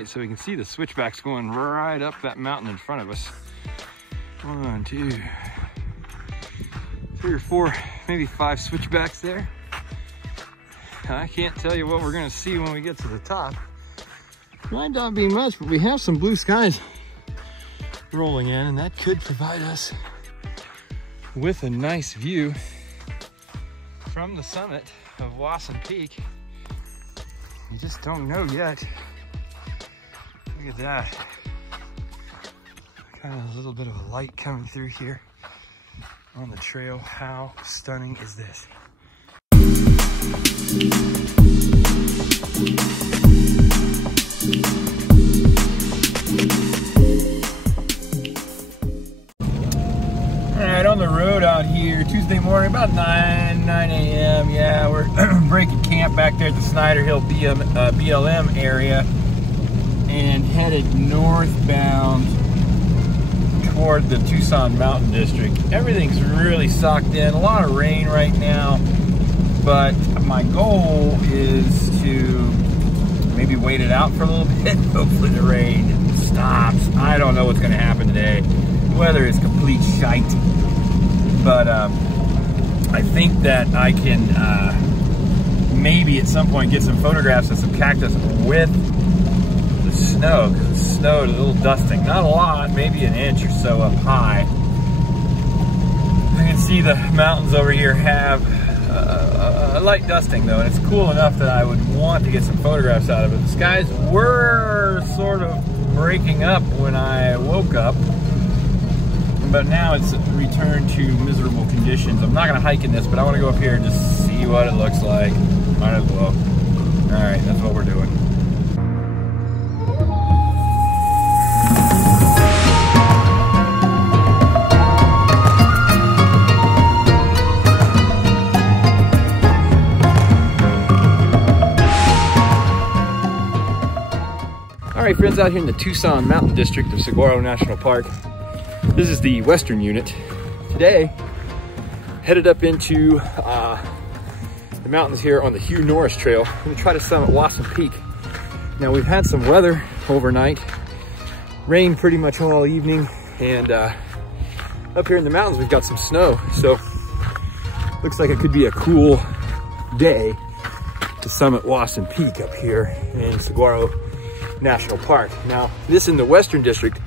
light so we can see the switchbacks going right up that mountain in front of us. 1, 2, 3 or 4, maybe 5 switchbacks there. I can't tell you what we're gonna see when we get to the top. Might not be much, but we have some blue skies rolling in, and that could provide us with a nice view from the summit of Wasson Peak. You just don't know yet. Look at that. Kind of a little bit of a light coming through here on the trail. How stunning is this? All right, on the road out here, Tuesday morning, about 9 a.m. Yeah, we're breaking camp back there at the Snyder Hill BLM area and headed northbound toward the Tucson Mountain District. Everything's really socked in, a lot of rain right now, but my goal is to maybe wait it out for a little bit. Hopefully the rain stops. I don't know what's gonna happen today. The weather is complete shite, but I think that I can maybe at some point get some photographs of some cactus with the snow, because it snowed a little dusting, not a lot, maybe an inch or so up high. You can see the mountains over here have a light dusting though, and it's cool enough that I would want to get some photographs out of it. The skies were sort of breaking up when I woke up, but now it's returned to miserable conditions. I'm not gonna hike in this, but I wanna go up here and just see what it looks like. Might as well. All right, that's what we're doing. All right, friends, out here in the Tucson Mountain District of Saguaro National Park. This is the western unit. Today, headed up into the mountains here on the Hugh Norris Trail. I'm gonna try to summit Wasson Peak. Now, we've had some weather overnight, rain pretty much all evening, and up here in the mountains, we've got some snow. So, looks like it could be a cool day to summit Wasson Peak up here in Saguaro National Park. Now, this in the Western District,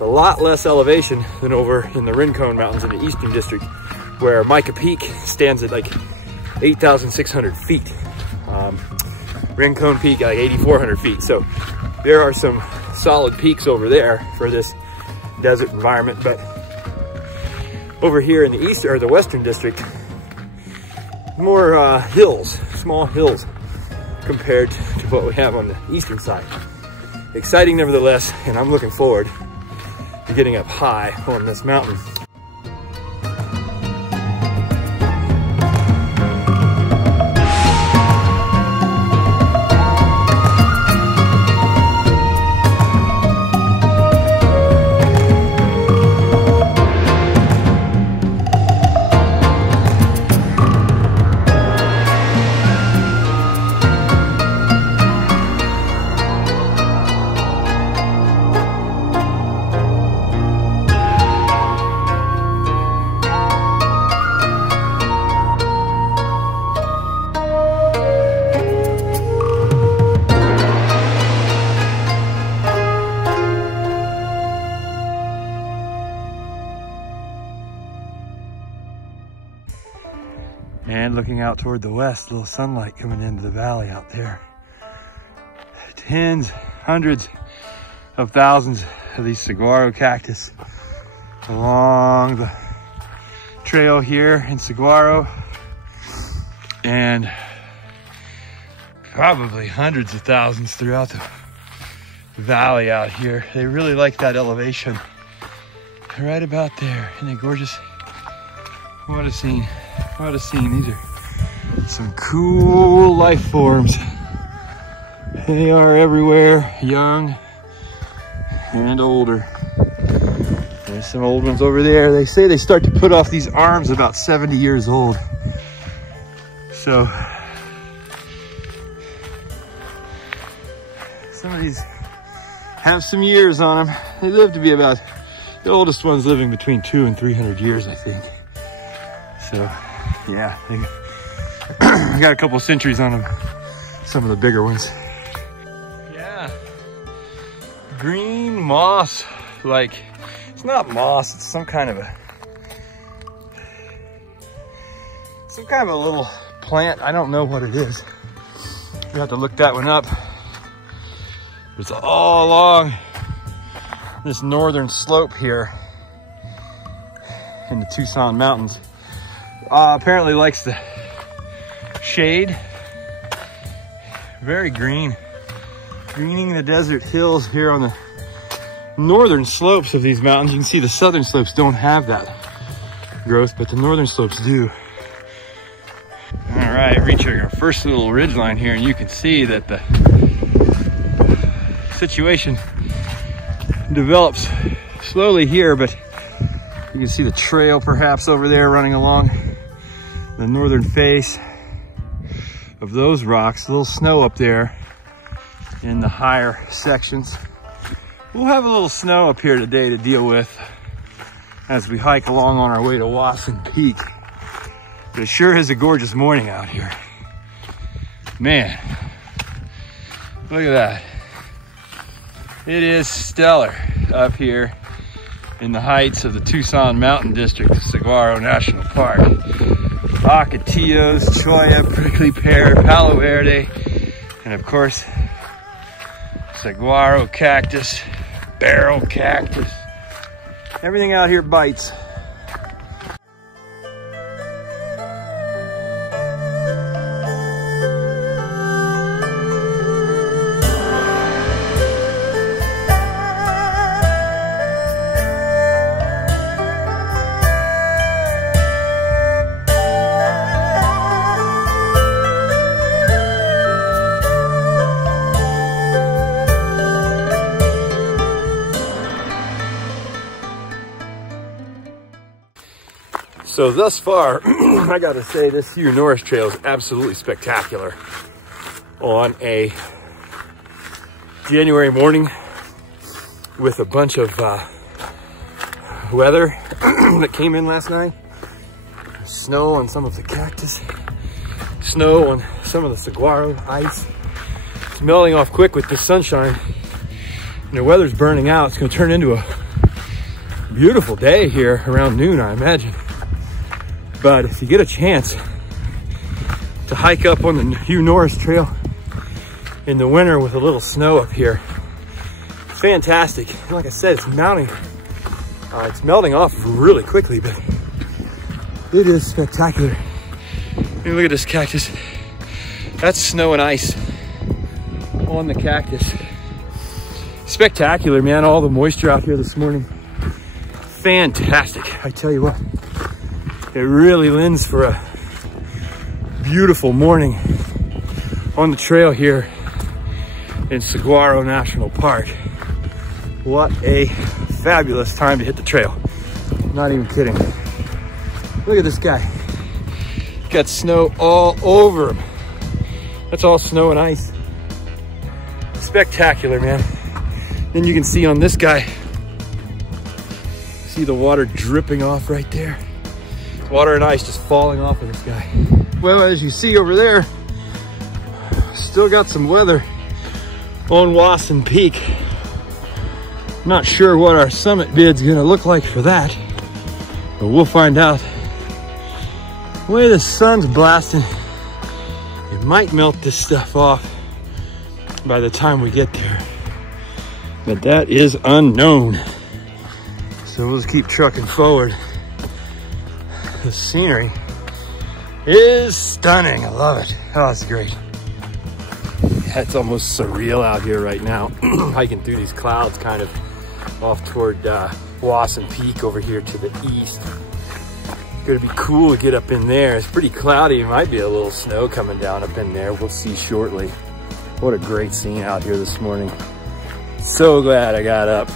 a lot less elevation than over in the Rincon Mountains in the Eastern District, where Micah Peak stands at like 8,600 feet. Rincon Peak like 8,400 feet. So there are some solid peaks over there for this desert environment. But over here in the East or the Western District, more hills, small hills, compared to what we have on the eastern side. Exciting nevertheless, and I'm looking forward to getting up high on this mountain. And looking out toward the west, a little sunlight coming into the valley out there. Tens, hundreds of thousands of these saguaro cactus along the trail here in Saguaro, and probably hundreds of thousands throughout the valley out here. They really like that elevation right about there. Isn't it gorgeous? What a scene. What a scene. These are some cool life forms. They are everywhere, young and older. There's some old ones over there. They say they start to put off these arms about 70 years old. So some of these have some years on them. They live to be about, the oldest one's living between 200 and 300 years, I think. So, yeah, they got a couple centuries on them. Some of the bigger ones. Yeah, green moss, like, it's not moss, it's some kind of a little plant. I don't know what it is. You have to look that one up. It's all along this northern slope here in the Tucson Mountains. Apparently likes the shade. Very green. Greening the desert hills here on the northern slopes of these mountains. You can see the southern slopes don't have that growth, but the northern slopes do. All right, reaching our first little ridge line here, and you can see that the situation develops slowly here, but you can see the trail perhaps over there running along the northern face of those rocks. A little snow up there in the higher sections. We'll have a little snow up here today to deal with as we hike along on our way to Wasson Peak. But it sure is a gorgeous morning out here. Man, look at that. It is stellar up here in the heights of the Tucson Mountain District of Saguaro National Park. Ocotillos, cholla, prickly pear, palo verde, and of course, saguaro cactus, barrel cactus. Everything out here bites. So thus far, I gotta say this Hugh Norris Trail is absolutely spectacular on a January morning with a bunch of weather that came in last night. Snow on some of the cactus, snow on some of the saguaro ice. It's melting off quick with the sunshine and the weather's burning out. It's gonna turn into a beautiful day here around noon, I imagine. But if you get a chance to hike up on the Hugh Norris Trail in the winter with a little snow up here, it's fantastic. And like I said, it's melting off really quickly, but it is spectacular. Hey, look at this cactus. That's snow and ice on the cactus. Spectacular, man. All the moisture out here this morning. Fantastic, I tell you what. It really lends for a beautiful morning on the trail here in Saguaro National Park. What a fabulous time to hit the trail. Not even kidding. Look at this guy. He's got snow all over him. That's all snow and ice. Spectacular, man. Then you can see on this guy, see the water dripping off right there. Water and ice just falling off of this guy. Well, as you see over there, still got some weather on Wasson Peak. Not sure what our summit bid's gonna look like for that, but we'll find out. The way the sun's blasting, it might melt this stuff off by the time we get there, but that is unknown. So we'll just keep trucking forward. The scenery is stunning. I love it. Oh, it's great. Yeah, it's almost surreal out here right now. Hiking through these clouds kind of off toward Wasson Peak over here to the east. It's gonna be cool to get up in there. It's pretty cloudy. It might be a little snow coming down up in there. We'll see shortly. What a great scene out here this morning. So glad I got up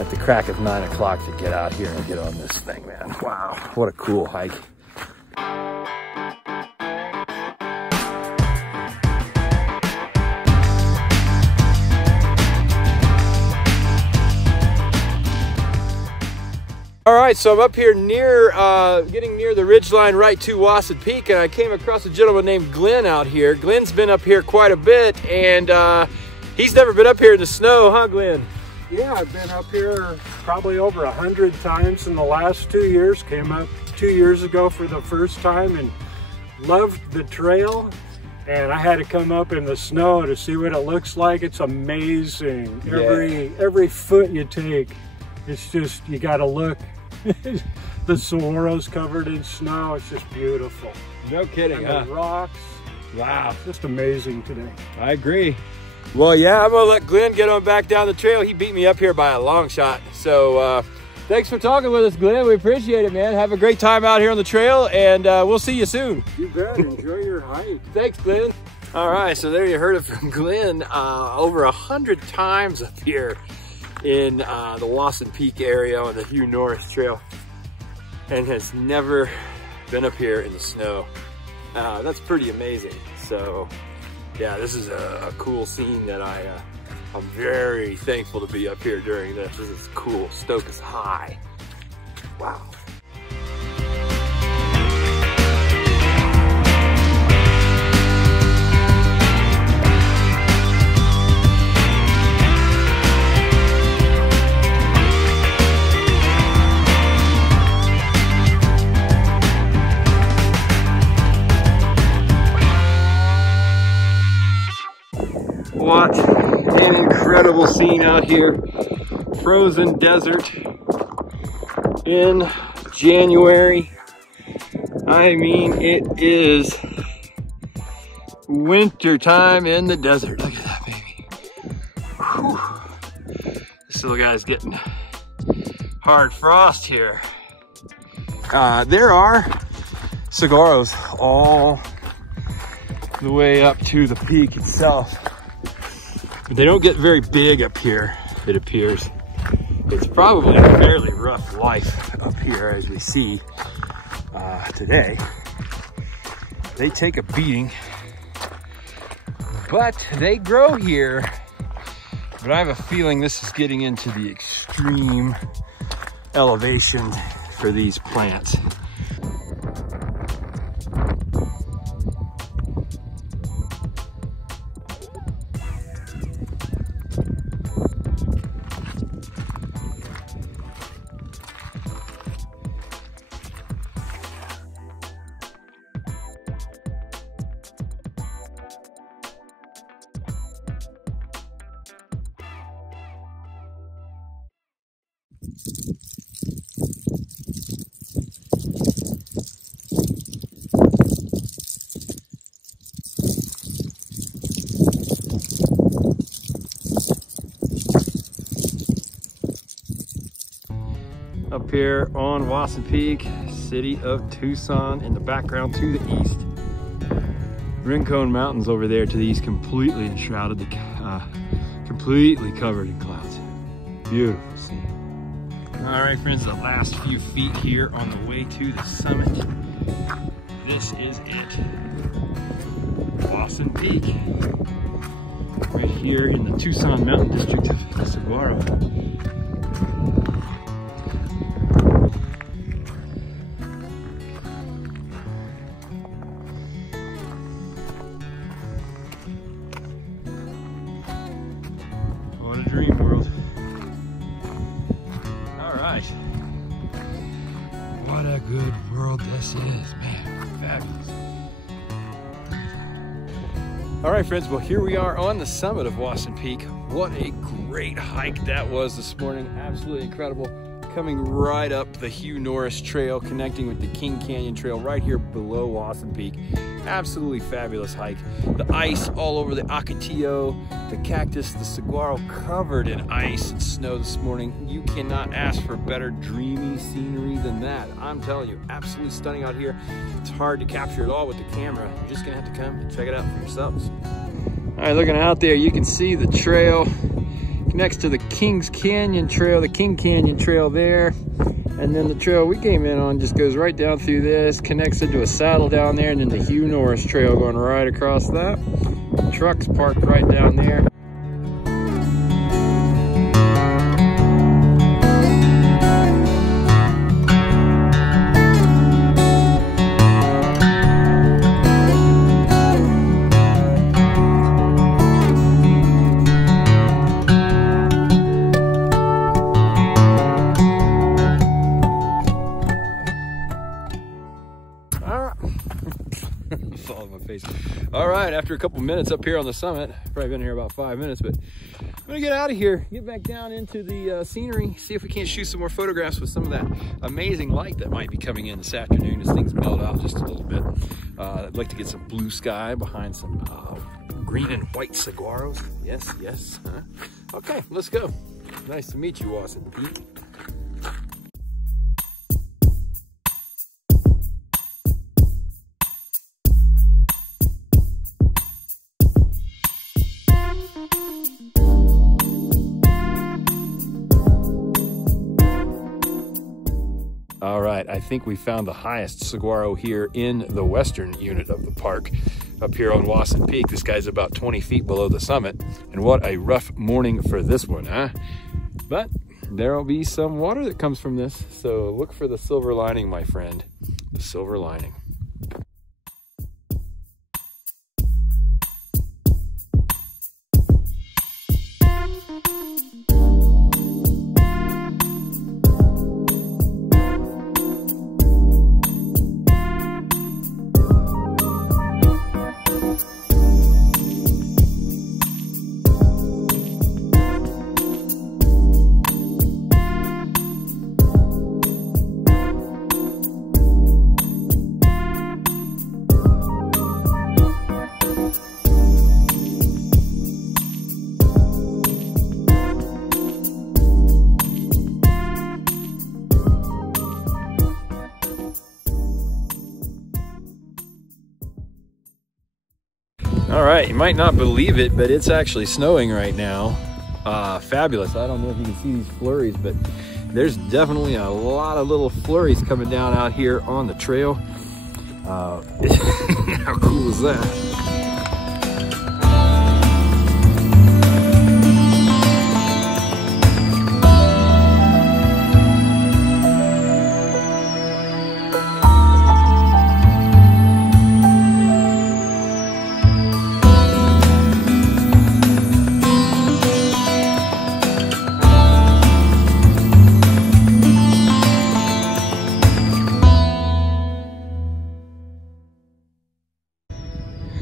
at the crack of 9 o'clock to get out here and get on this thing, man. Wow, what a cool hike. All right, so I'm up here near, getting near the ridgeline right to Wasson Peak, and I came across a gentleman named Glenn out here. Glenn's been up here quite a bit, and he's never been up here in the snow, huh, Glenn? Yeah, I've been up here probably over 100 times in the last 2 years. Came up 2 years ago for the first time and loved the trail. And I had to come up in the snow to see what it looks like. It's amazing. Every foot you take, it's just, you gotta look. The Saguaro's covered in snow. It's just beautiful. No kidding, and huh? The rocks. Wow. It's just amazing today. I agree. Well, yeah, I'm gonna let Glenn get on back down the trail. He beat me up here by a long shot. So thanks for talking with us, Glenn. We appreciate it, man. Have a great time out here on the trail, and we'll see you soon. You bet. Enjoy your hike. Thanks, Glenn. All right, so there you heard it from Glenn. Over 100 times up here in the Wasson Peak area on the Hugh Norris Trail, and has never been up here in the snow. That's pretty amazing. So yeah, this is a cool scene that I'm very thankful to be up here during this. This is cool. Stoke is high. Wow. What an incredible scene out here. Frozen desert in January. I mean, it is winter time in the desert. Look at that, baby. Whew. This little guy's getting hard frost here. There are saguaros all the way up to the peak itself. But they don't get very big up here, it appears. It's probably a fairly rough life up here, as we see today. They take a beating, but they grow here. But I have a feeling this is getting into the extreme elevation for these plants. Up here on Wasson Peak, city of Tucson, in the background to the east. Rincon Mountains over there to the east, completely enshrouded, completely covered in clouds. Beautiful scene. All right, friends, the last few feet here on the way to the summit. This is it. Wasson Peak. Right here in the Tucson Mountain District of the Saguaro. What a dream world. All right. What a good world this is, man. Fabulous. All right, friends, well, here we are on the summit of Wasson Peak. What a great hike that was this morning. Absolutely incredible. Coming right up the Hugh Norris Trail, connecting with the King Canyon Trail right here below Wasson Peak. Absolutely fabulous hike. The ice all over the Ocotillo, the cactus, the saguaro covered in ice and snow this morning. You cannot ask for better dreamy scenery than that. I'm telling you, absolutely stunning out here. It's hard to capture it all with the camera. You're just gonna have to come and check it out for yourselves. All right, looking out there, you can see the trail next to the Kings Canyon Trail, the King Canyon Trail there. And then the trail we came in on just goes right down through this, connects into a saddle down there, and then the Hugh Norris Trail going right across that. Trucks parked right down there. All right, after a couple minutes up here on the summit, probably been here about 5 minutes, but I'm gonna get out of here, get back down into the scenery, see if we can't shoot some more photographs with some of that amazing light that might be coming in this afternoon as things melt out just a little bit. I'd like to get some blue sky behind some green and white saguaros. Yes, yes. Okay, let's go. Nice to meet you, Wasson Peak. All right, I think we found the highest saguaro here in the western unit of the park, up here on Wasson Peak. This guy's about 20 feet below the summit, and what a rough morning for this one, huh? But there'll be some water that comes from this, so look for the silver lining, my friend, the silver lining. All right, you might not believe it, but it's actually snowing right now. Fabulous. I don't know if you can see these flurries, but there's definitely a lot of little flurries coming down out here on the trail. How cool is that?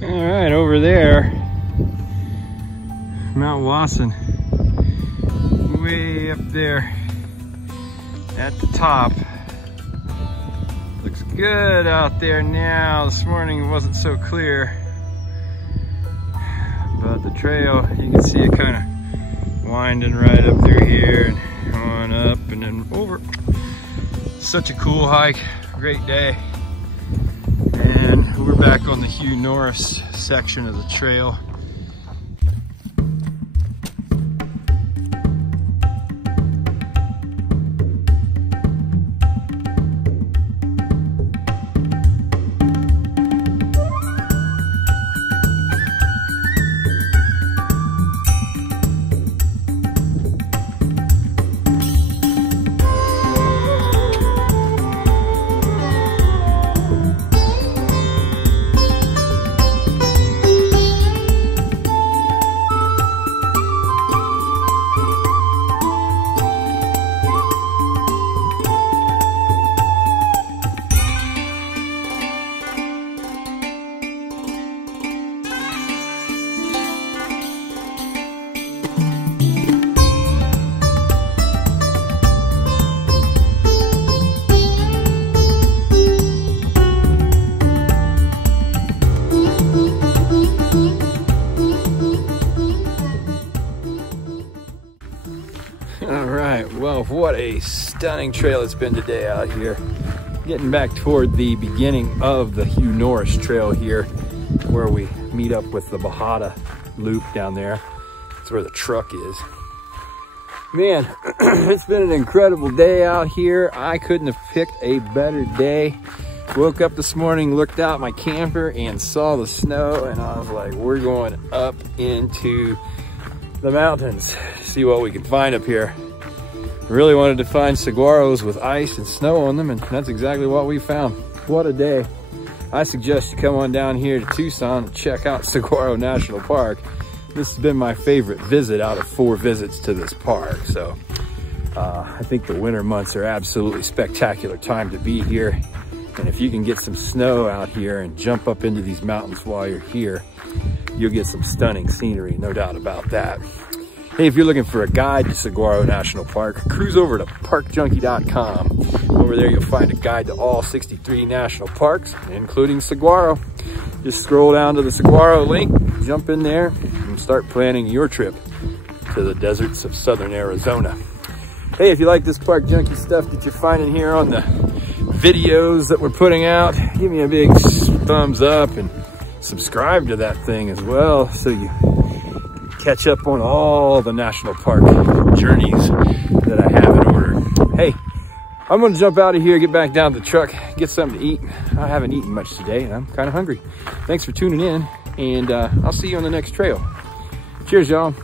All right, over there, Mount Wasson, way up there at the top. Looks good out there now. This morning it wasn't so clear, but the trail, you can see it kind of winding right up through here and on up and then over. Such a cool hike, great day. And we're back on the Hugh Norris section of the trail. All right, well, what a stunning trail it's been today out here. Getting back toward the beginning of the Hugh Norris Trail here, where we meet up with the Bajada loop down there. That's where the truck is. Man, it's been an incredible day out here. I couldn't have picked a better day. Woke up this morning, looked out my camper and saw the snow, and I was like, we're going up into the mountains to see what we can find up here. Really wanted to find saguaros with ice and snow on them, and that's exactly what we found. What a day. I suggest you come on down here to Tucson and check out Saguaro National Park. This has been my favorite visit out of 4 visits to this park. So I think the winter months are absolutely spectacular time to be here. And if you can get some snow out here and jump up into these mountains while you're here, you'll get some stunning scenery, no doubt about that. Hey, if you're looking for a guide to Saguaro National Park, cruise over to parkjunkie.com. Over there, you'll find a guide to all 63 national parks, including Saguaro. Just scroll down to the Saguaro link, jump in there, and start planning your trip to the deserts of southern Arizona. Hey, if you like this Park Junkie stuff that you're finding here on the videos that we're putting out, give me a big thumbs up and subscribe to that thing as well, so you catch up on all the national park journeys that I have in order. Hey, I'm gonna jump out of here, get back down to the truck, get something to eat. I haven't eaten much today and I'm kind of hungry. Thanks for tuning in, and I'll see you on the next trail. Cheers, y'all.